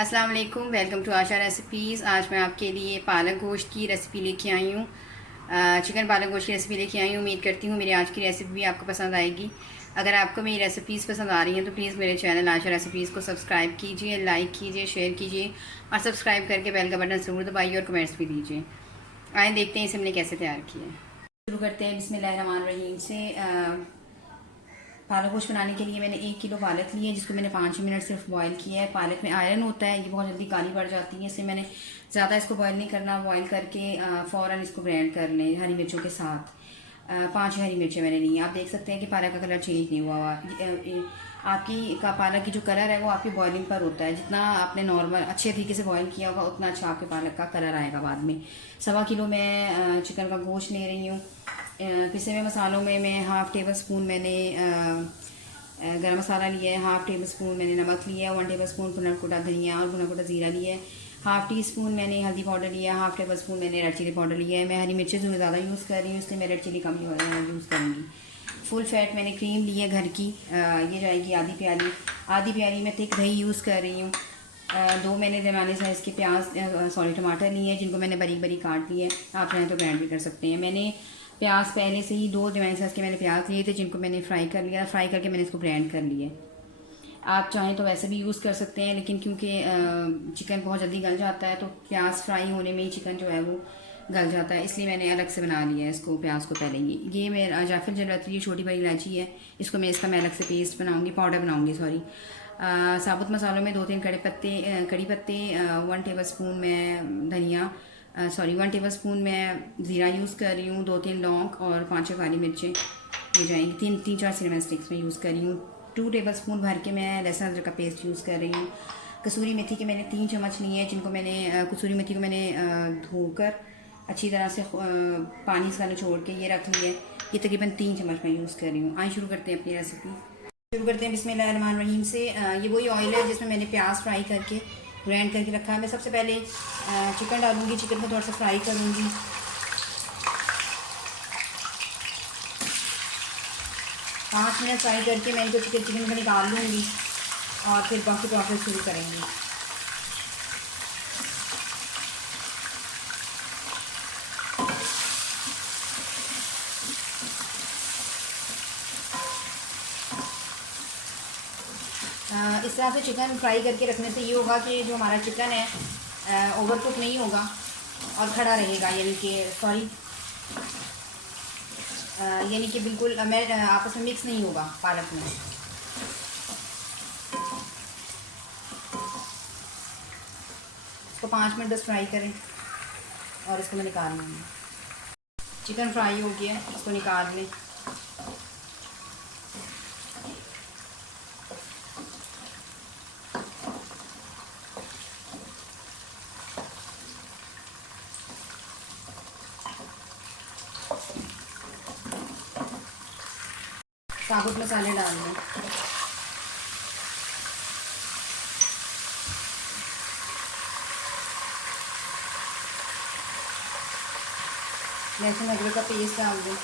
अस्सलाम वालेकुम, welcome to Asha recipes. आज मैं आपके लिए पालक गोश्त की रेसिपी लेके आई हूँ। चिकन पालक गोश्त की रेसिपी लेके आई हूँ। उम्मीद करती हूँ मेरी आज की रेसिपी भी आपको पसंद आएगी। अगर आपको मेरी रेसिपीज़ पसंद आ रही हैं तो प्लीज़ मेरे चैनल आशा रेसिपीज़ को सब्सक्राइब कीजिए, लाइक कीजिए, शेयर कीजिए और सब्सक्राइब करके बेल का बटन ज़रूर दबाइए और कमेंट्स भी दीजिए। आए देखते हैं इसे हमने कैसे तैयार किया है। शुरू करते हैं बिस्मिल्लाहिर्रहमानिर्रहीम से। पालक गोश्त बनाने के लिए मैंने 1 किलो पालक ली है, जिसको मैंने 5 मिनट सिर्फ बॉईल किया है। पालक में आयरन होता है, ये बहुत जल्दी काली पड़ जाती है, इसलिए मैंने ज़्यादा इसको बॉईल नहीं करना। बॉईल करके फ़ौरन इसको ग्राइंड कर लें हरी मिर्चों के साथ। 5 हरी मिर्चें मैंने ली। आप देख सकते हैं कि पालक का कलर चेंज नहीं हुआ। आपकी का पालक की जो कलर है वो आपकी बॉइलिंग पर होता है। जितना आपने नॉर्मल अच्छे तरीके से बॉईल किया होगा उतना अच्छा आपके पालक का कलर आएगा बाद में। 1.25 किलो मैं चिकन का गोश्त ले रही हूँ। पिसे हुए मसालों में मैं हाफ़ टेबल स्पून मैंने गरम मसाला लिया है, हाफ़ टेबल स्पून मैंने नमक लिया है, 1 टेबल स्पून भुना कुटा धनिया और भुना कुटा ज़ीरा लिया है, हाफ़ टी स्पून मैंने हल्दी पाउडर लिया है, हाफ़ टेबल स्पून मैंने रेड चिली पाउडर लिया है। मैं हरी मिर्चें जो ज़्यादा यूज़ कर रही हूँ इसलिए मैं रेड चिली कम यूज़ करूँगी। फुल फैट मैंने क्रीम ली है घर की, ये जाएगी आधी प्याली। आधी प्याली मैं थिक दही यूज़ कर रही हूँ। 2 मैंने दरमियाने साइज़ के टमाटर लिए हैं, जिनको मैंने बारीक बारीक काट लिया है। आप चाहें तो ग्राइंड भी कर सकते हैं। मैंने प्याज पहले से ही 2 दरमियाने साइज़ के मैंने प्याज लिए थे, जिनको मैंने फ्राई कर लिया। फ्राई करके मैंने इसको ग्राइंड कर लिया है। आप चाहें तो वैसे भी यूज़ कर सकते हैं, लेकिन क्योंकि चिकन बहुत जल्दी गल जाता है तो प्याज फ्राई होने में ही चिकन जो है वो गल जाता है, इसलिए मैंने अलग से बना लिया है इसको प्याज को पहले। ये मेरा जायफल जलवत्री छोटी बड़ी इलायची है, इसको मैं अलग से पेस्ट बनाऊंगी, पाउडर बनाऊंगी सॉरी। साबुत मसालों में 2-3 कड़ी पत्ते, 1 टेबल स्पून में धनिया, 1 टेबल स्पून मैं ज़ीरा यूज़ कर रही हूँ, 2-3 लौंग और 5-6 काली मिर्चें हो जाएंगी। 3-4 सिनेमन स्टिक्स में यूज़ कर रही हूँ। 2 टेबल स्पून भर के मैं लहसुन अदरक का पेस्ट यूज़ कर रही हूँ। कसूरी मेथी के मैंने 3 चम्मच लिए हैं, जिनको मैंने कसूरी मेथी को मैंने धोकर अच्छी तरह से पानी इसका निचोड़ के ये रख लिया है। ये तकरीबन 3 चम्मच मैं यूज़ कर रही हूँ। आइए शुरू करते हैं अपनी रेसिपी। शुरू करते हैं बिस्मिल्लाहिर्रहमानिर्रहीम से। ये वही ऑयल है जिसमें मैंने प्याज फ्राई करके ग्राइंड करके रखा है। मैं सबसे पहले चिकन डालूंगी, चिकन को थोड़ा सा फ्राई करूँगी। 5 मिनट फ्राई करके मैं इनको चिकन को निकाल लूँगी और फिर बाकी प्रोसेस शुरू करेंगे। इस तरह से चिकन फ्राई करके रखने से ये होगा कि जो हमारा चिकन है ओवर कुक नहीं होगा और खड़ा रहेगा, यानी कि सॉरी यानी कि बिल्कुल आपस में मिक्स नहीं होगा पालक में। इसको 5 मिनट बस फ्राई करें और इसको मैं निकाल लूँगी। चिकन फ्राई हो गया, इसको निकाल लें। साबुत मसाले डाल दें। लहसुन अदरक का पेस्ट डाल दें।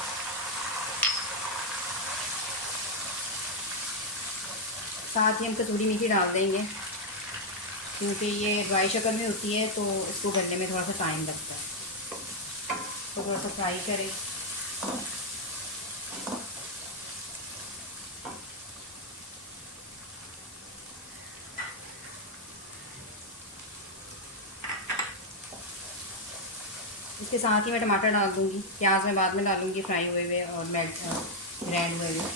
साथ ही हम कसूरी मेथी डाल देंगे, क्योंकि ये ड्राई शक्कर में होती है तो इसको गलने में थोड़ा सा टाइम लगता है। तो थोड़ा सा फ्राई करें। इसके साथ ही मैं टमाटर डाल दूँगी। प्याज मैं बाद में डालूँगी फ्राई हुए हुए और ग्राइंड हुए हुए।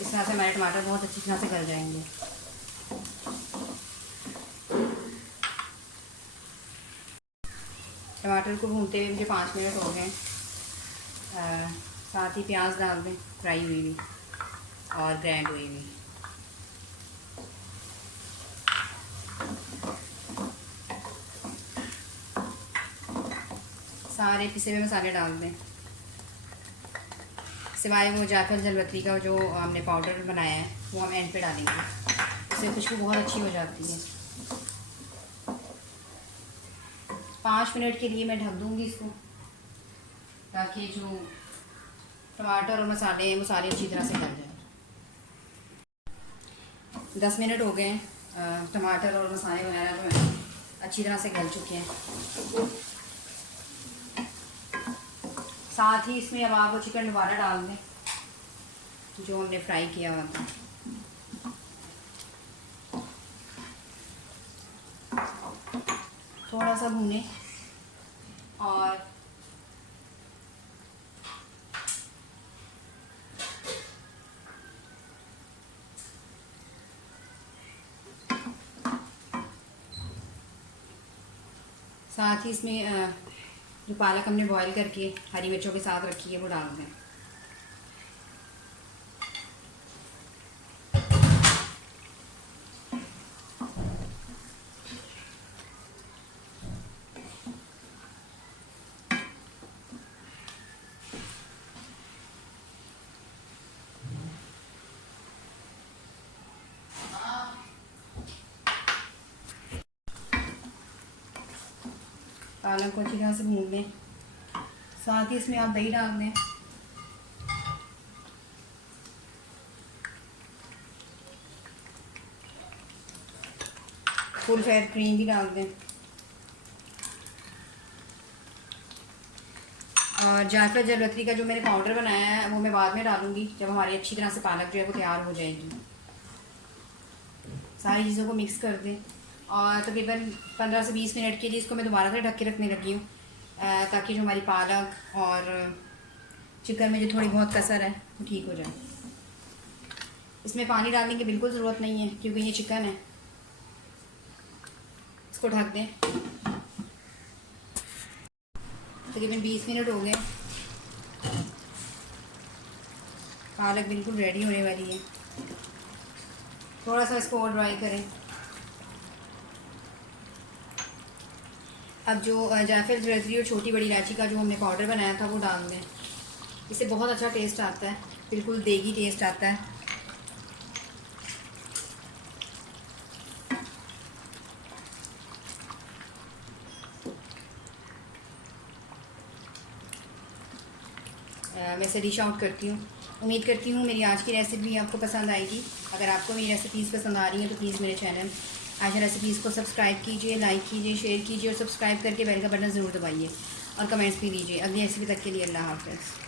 इस तरह से हमारे टमाटर बहुत अच्छी तरह से गल जाएंगे। टमाटर को भूनते हुए मुझे 5 मिनट हो गए। साथ ही प्याज डाल दें, फ्राई हुई भी और ग्राइंड हुई भी। सारे पिसे हुए मसाले डाल दें, सिवाय वो जायफल जलवत्री का जो हमने पाउडर बनाया है वो हम एंड पे डालेंगे। इससे खुशबू बहुत अच्छी हो जाती है। 5 मिनट के लिए मैं ढक दूँगी इसको, ताकि जो टमाटर और मसाले हैं वो सारे अच्छी तरह से गल जाए। 10 मिनट हो गए हैं। टमाटर और मसाले वगैरह जो हैं अच्छी तरह से गल चुके हैं। साथ ही इसमें अब आप वो चिकन दोबारा डाल दें जो हमने फ्राई किया हुआ था। थोड़ा सा भूनें और साथ ही इसमें जो पालक हमने बॉईल करके हरी मिर्चों के साथ रखी है वो डाल दें। पालक को अच्छी तरह से भून लें। साथ ही इसमें आप दही डाल दें। फुल फैट क्रीम भी डाल दें। और जायफल जरवतरी का जो मैंने पाउडर बनाया है वो मैं बाद में डालूंगी जब हमारी अच्छी तरह से पालक जो है वो तैयार हो जाएगी। सारी चीज़ों को मिक्स कर दें और तकरीबन 15 से 20 मिनट के लिए इसको मैं दोबारा से ढक के रखने लगी हूँ ताकि जो हमारी पालक और चिकन में जो थोड़ी बहुत कसर है वो ठीक हो जाए। इसमें पानी डालने की बिल्कुल ज़रूरत नहीं है क्योंकि ये चिकन है। इसको ढक दें। तकरीबन 20 मिनट हो गए। पालक बिल्कुल रेडी होने वाली है। थोड़ा सा इसको और ड्राई करें। अब जो जायफल जरवतरी और छोटी बड़ी इलायची का जो हमने पाउडर बनाया था वो डाल दें। इससे बहुत अच्छा टेस्ट आता है, बिल्कुल देगी टेस्ट आता है। मैं इसे डिश आउट करती हूँ। उम्मीद करती हूँ मेरी आज की रेसिपी आपको पसंद आएगी। अगर आपको मेरी रेसिपीज़ पसंद आ रही हैं तो प्लीज़ मेरे चैनल आयशा रेसिपीज़ को सब्सक्राइब कीजिए, लाइक कीजिए, शेयर कीजिए और सब्सक्राइब करके बेल का बटन ज़रूर दबाइए और कमेंट्स भी दीजिए। अगली रेसिपी तक के लिए अल्लाह हाफ़िज़।